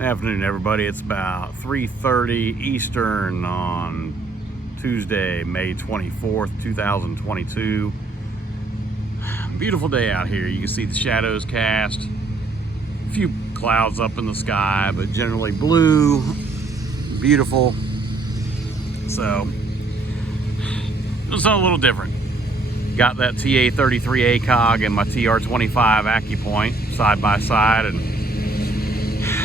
Afternoon, everybody. It's about 3:30 Eastern on Tuesday, May 24th, 2022. Beautiful day out here. You can see the shadows cast. A few clouds up in the sky, but generally blue, beautiful. So, just a little different. Got that TA33 ACOG and my TR25 Accupoint side by side, and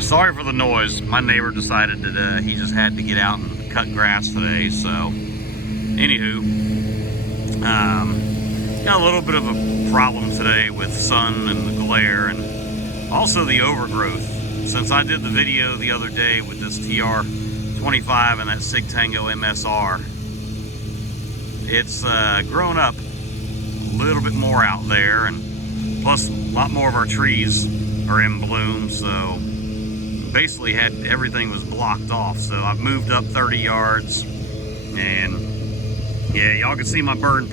sorry for the noise. My neighbor decided that he just had to get out and cut grass today. So, anywho, got a little bit of a problem today with sun and the glare and also the overgrowth. Since I did the video the other day with this TR25 and that Sig Tango MSR, it's grown up a little bit more out there, and plus a lot more of our trees are in bloom. So basically had everything was blocked off. So I've moved up 30 yards, and yeah, y'all can see my burn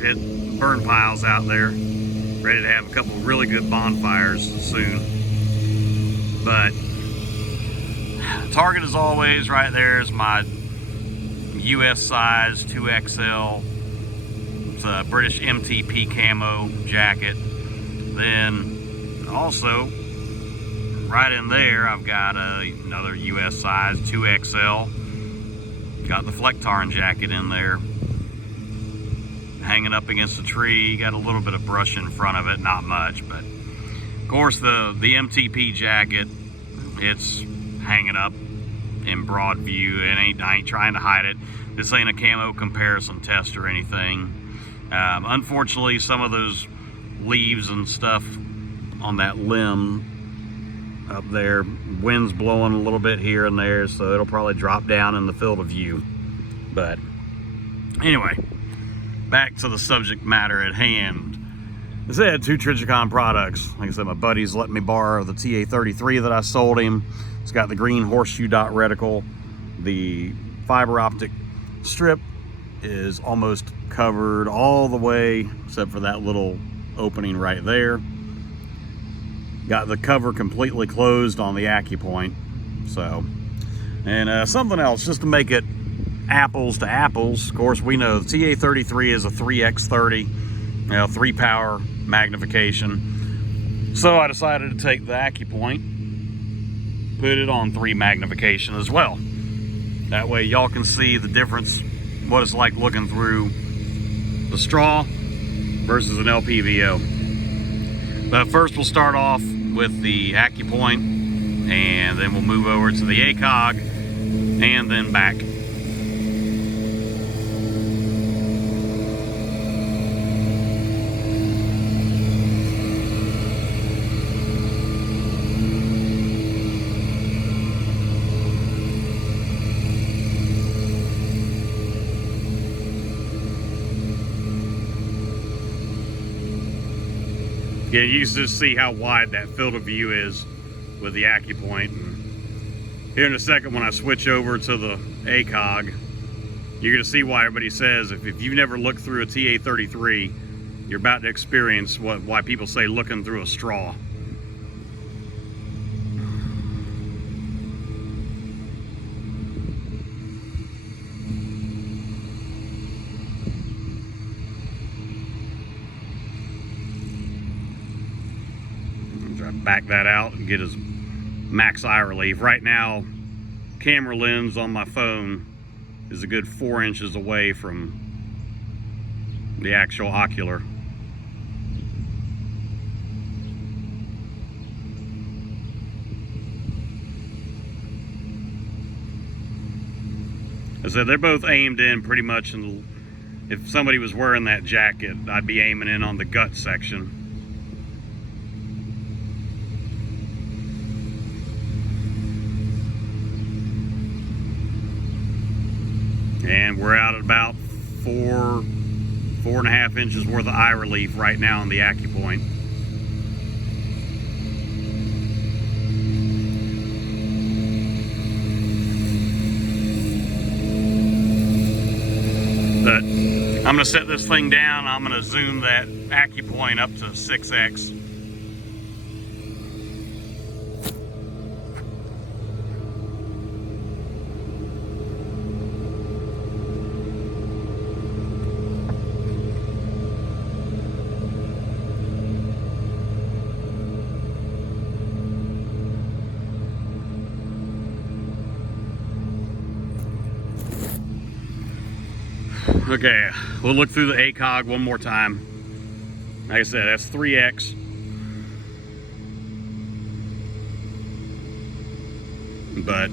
piles out there, ready to have a couple really good bonfires soon. But target, as always, right there is my US size 2XL. It's a British MTP camo jacket. Then also right in there, I've got another US size 2XL. Got the Flectarn jacket in there, hanging up against a tree. Got a little bit of brush in front of it, not much, but of course the MTP jacket, it's hanging up in broad view. I ain't trying to hide it. This ain't a camo comparison test or anything. Unfortunately, some of those leaves and stuff on that limb up there, wind's blowing a little bit here and there, so it'll probably drop down in the field of view. But anyway, back to the subject matter at hand. I said 2 Trichicon products. Like I said, my buddy's let me borrow the TA33 that I sold him. It's got the green horseshoe dot reticle. The fiber optic strip is almost covered all the way except for that little opening right there. Got the cover completely closed on the Accupoint. So, and something else just to make it apples to apples. Of course, we know the TA33 is a 3x30, 3 power magnification. So I decided to take the Accupoint, put it on 3 magnification as well. That way y'all can see the difference, what it's like looking through the straw versus an LPVO. But first we'll start off with the Accupoint, and then we'll move over to the ACOG, and then back. Yeah, you can just see how wide that field of view is with the Accupoint. And here in a second, when I switch over to the ACOG, you're going to see why everybody says if you've never looked through a TA33, you're about to experience why people say looking through a straw. Back that out and get his max eye relief. Right now, camera lens on my phone is a good 4 inches away from the actual ocular. I said they're both aimed in pretty much if somebody was wearing that jacket, I'd be aiming in on the gut section. And we're out at about 4.5 inches worth of eye relief right now on the Accupoint. But I'm going to set this thing down. I'm going to zoom that Accupoint up to 6x. Okay, we'll look through the ACOG one more time. Like I said, that's 3X. But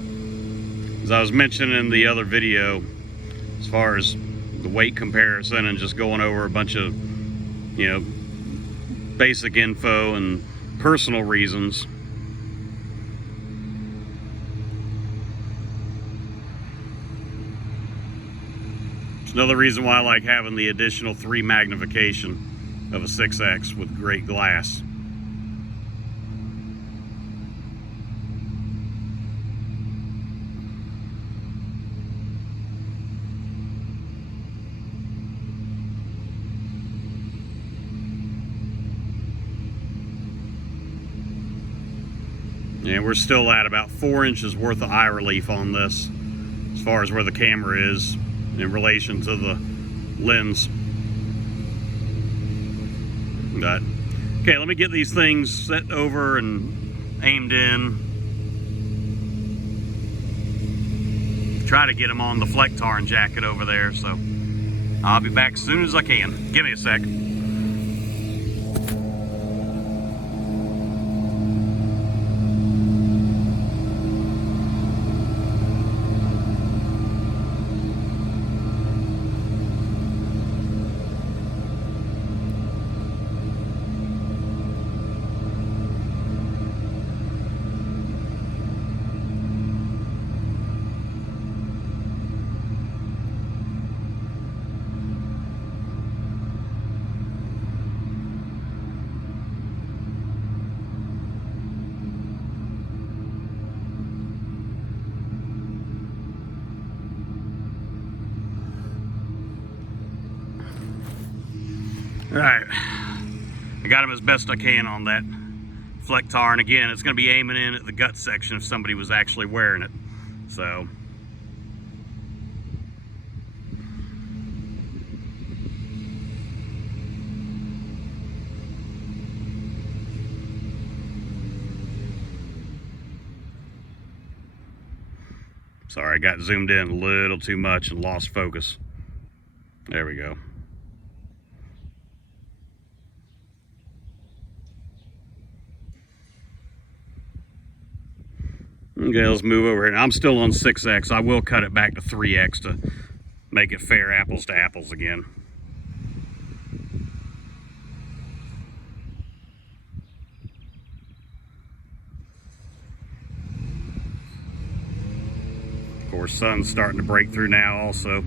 as I was mentioning in the other video, as far as the weight comparison and just going over a bunch of, you know, basic info and personal reasons, it's another reason why I like having the additional 3 magnification of a 6X with great glass. And we're still at about 4 inches worth of eye relief on this, as far as where the camera is in relation to the lens. But, okay, let me get these things set over and aimed in. Try to get them on the Flectarn jacket over there, so I'll be back as soon as I can. Give me a sec. Alright, I got him as best I can on that Flectarn. Again, it's going to be aiming in at the gut section if somebody was actually wearing it. So, sorry, I got zoomed in a little too much and lost focus. There we go. Okay, let's move over here. Now, I'm still on 6X. I will cut it back to 3X to make it fair apples to apples again. Of course, sun's starting to break through now also.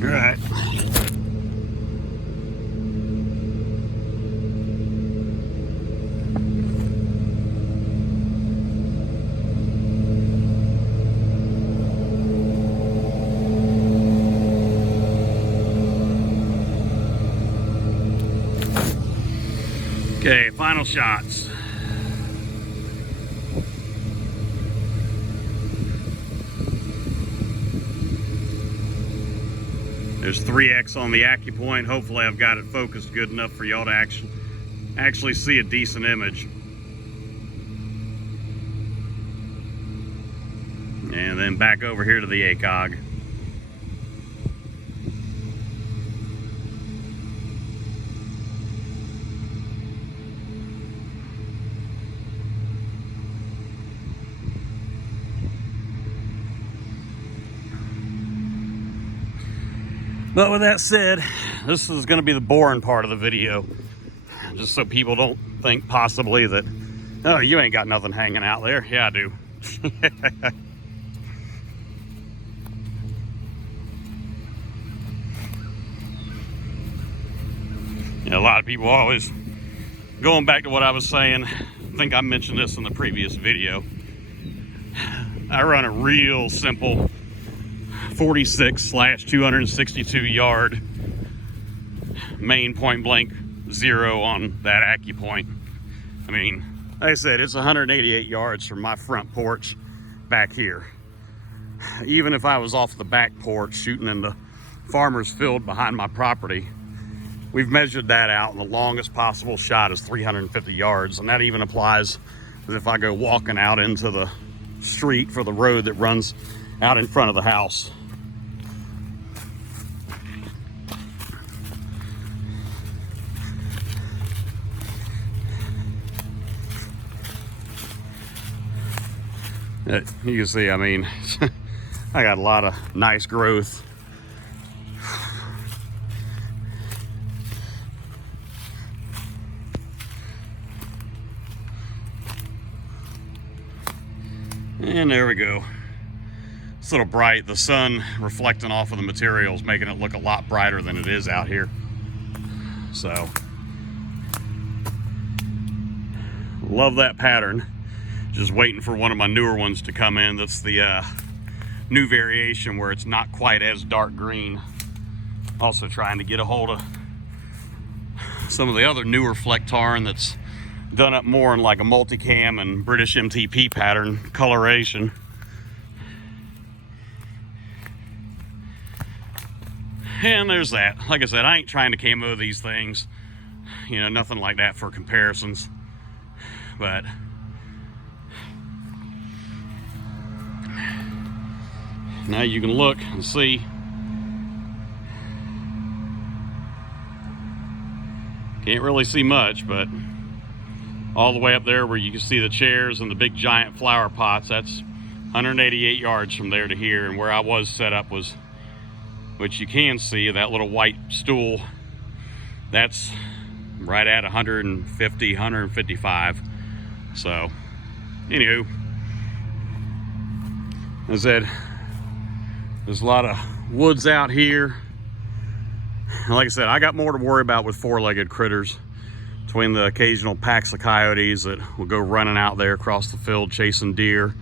Right. Okay, final shots. There's 3X on the Accupoint. Hopefully I've got it focused good enough for y'all to actually see a decent image. And then back over here to the ACOG. But with that said, this is going to be the boring part of the video. Just so people don't think possibly that, oh, you ain't got nothing hanging out there. Yeah, I do. A lot of people always, going back to what I was saying, I think I mentioned this in the previous video. I run a real simple 46/262 yard main point blank zero on that Accupoint. I mean, like I said, it's 188 yards from my front porch back here. even if I was off the back porch shooting in the farmer's field behind my property, we've measured that out, and the longest possible shot is 350 yards. And that even applies as if I go walking out into the street for the road that runs out in front of the house. You can see, I mean, I got a lot of nice growth. And there we go. It's a little bright. The sun reflecting off of the materials, making it look a lot brighter than it is out here. So, love that pattern. Just waiting for one of my newer ones to come in. That's the new variation where it's not quite as dark green. Also trying to get a hold of some of the other newer fleck tarn that's done up more in like a multicam and British MTP pattern coloration. And there's that. Like I said, I ain't trying to camo these things. You know, nothing like that for comparisons. But now you can look and see. Can't really see much, but all the way up there where you can see the chairs and the big giant flower pots, that's 188 yards from there to here. And where I was set up was, which you can see, that little white stool, that's right at 150, 155. So, anywho, as I said, there's a lot of woods out here. And like I said, I got more to worry about with four-legged critters, between the occasional packs of coyotes that will go running out there across the field chasing deer,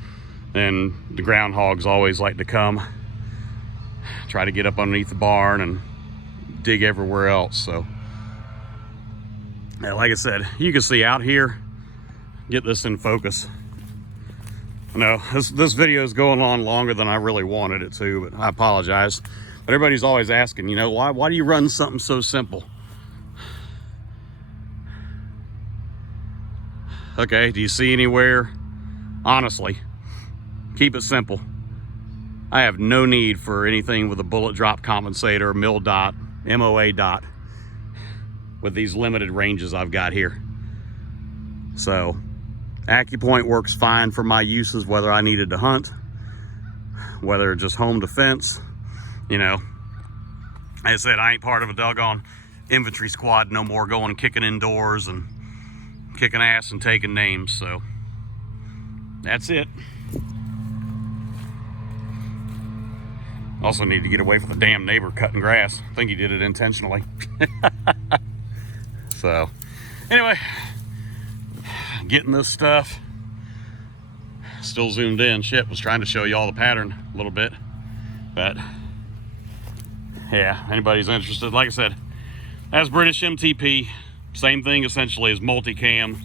and the groundhogs always like to come try to get up underneath the barn and dig everywhere else. So, yeah, like I said, you can see out here, get this in focus. I know this video is going on longer than I really wanted it to, but I apologize. But everybody's always asking, you know, why do you run something so simple? Okay, do you see anywhere? Honestly, keep it simple. I have no need for anything with a bullet drop compensator, mil dot, MOA dot, with these limited ranges I've got here. So, Accupoint works fine for my uses, whether I needed to hunt, whether just home defense. You know, like I said, I ain't part of a doggone infantry squad no more, going kicking indoors and kicking ass and taking names. So that's it. Also need to get away from the damn neighbor cutting grass. I think he did it intentionally. So anyway, getting this stuff still zoomed in. Shit, was trying to show you all the pattern a little bit, but yeah, anybody's interested, like I said, that's British MTP. Same thing essentially as multicam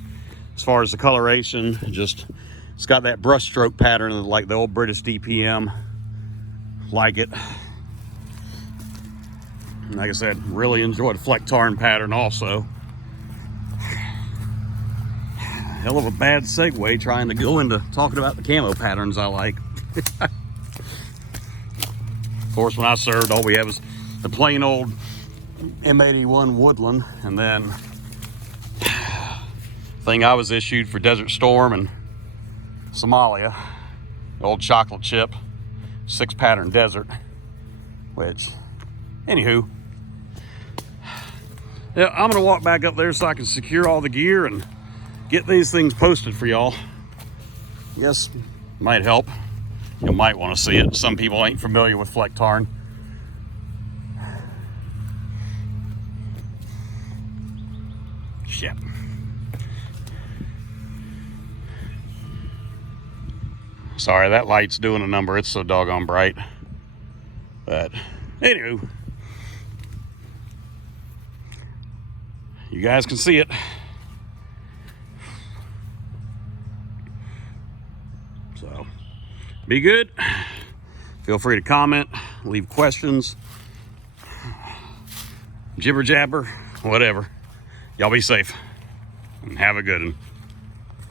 as far as the coloration. Just it's got that brush stroke pattern like the old British DPM. Like it. Like I said, really enjoyed fleck tarn pattern also. Hell of a bad segue trying to go into talking about the camo patterns I like. Of course, when I served, all we had was the plain old M81 Woodland, and then thing I was issued for Desert Storm and Somalia, the old chocolate chip 6 pattern desert, which, anywho, yeah, I'm gonna walk back up there so I can secure all the gear and get these things posted for y'all. I guess might help. You might want to see it. Some people ain't familiar with fleck tarn. Shit. Sorry, that light's doing a number. It's so doggone bright. But anywho, you guys can see it. So be good. Feel free to comment, leave questions, jibber jabber, whatever. Y'all be safe and have a good one.